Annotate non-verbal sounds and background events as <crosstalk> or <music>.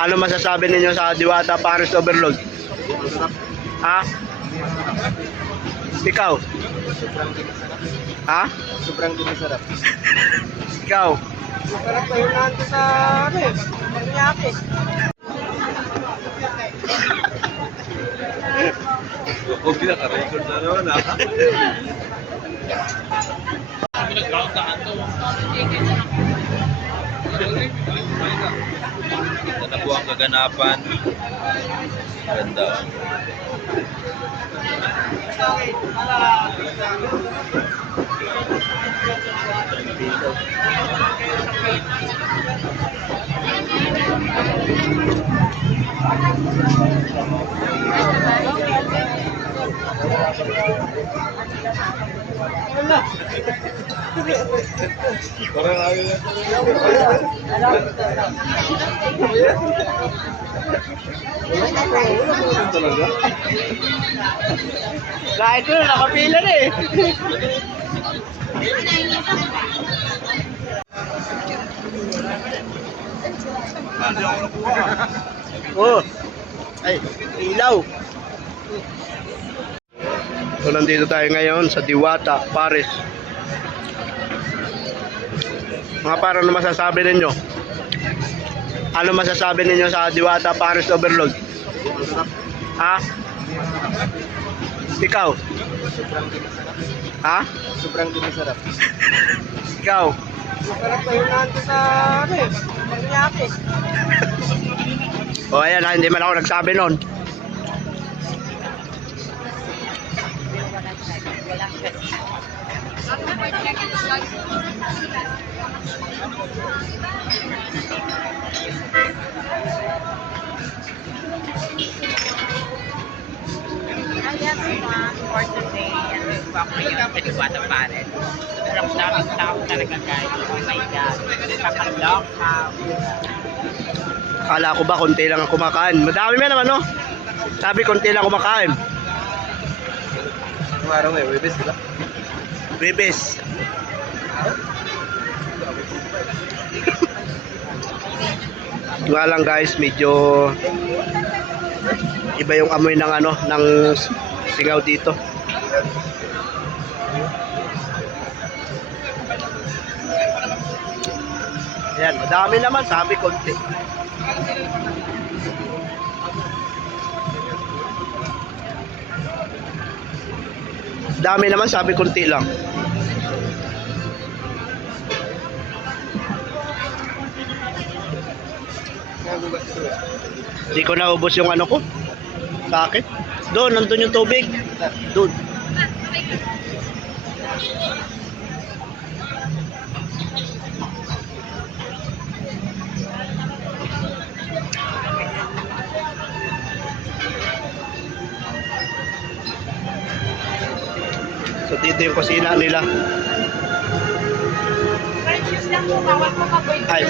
Ano masasabi ninyo sa Diwata Paris Overload? Ha? Ikaw? Ha? Sobrang masarap. <laughs> Ikaw? Masarap yun natin sa ano eh. Panyaki. Huwag pinaka-record na naman ah. Ito na po ang kaganapan. Ganda. Na. Talaga? Kahit ko, nakapila na eh. oh. Ay, ilaw. So nandito tayo ngayon sa Diwata, Paris. Mga para ano masasabi ninyo? Ano masasabi ninyo sa Diwata Paris Overload? Ha? Ikaw? Ha? Sobrang masarap. Ikaw? Masarap yun natin sa ano eh. Panyaki. O ayan ha, hindi man ako nagsabi nun. For today and back ngayon sa Diwata Pares. Sobrang daming tao talaga guys. Oh my God. Kapag-lock Kala ko ba konti lang ang kumakain. Madami man naman no? Sabi konti lang kumakain. Ang araw ngayon, Webes, di ba? Bibis. <laughs> Nga lang guys, medyo iba yung amoy ng ano, ng singaw dito. Yan, madami naman, sabi konti. Dami naman, sabi konti lang. Hindi ko naubos yung ano ko. Bakit? Doon, nandun yung tubig. Doon. So dito yung kusina nila. Ay.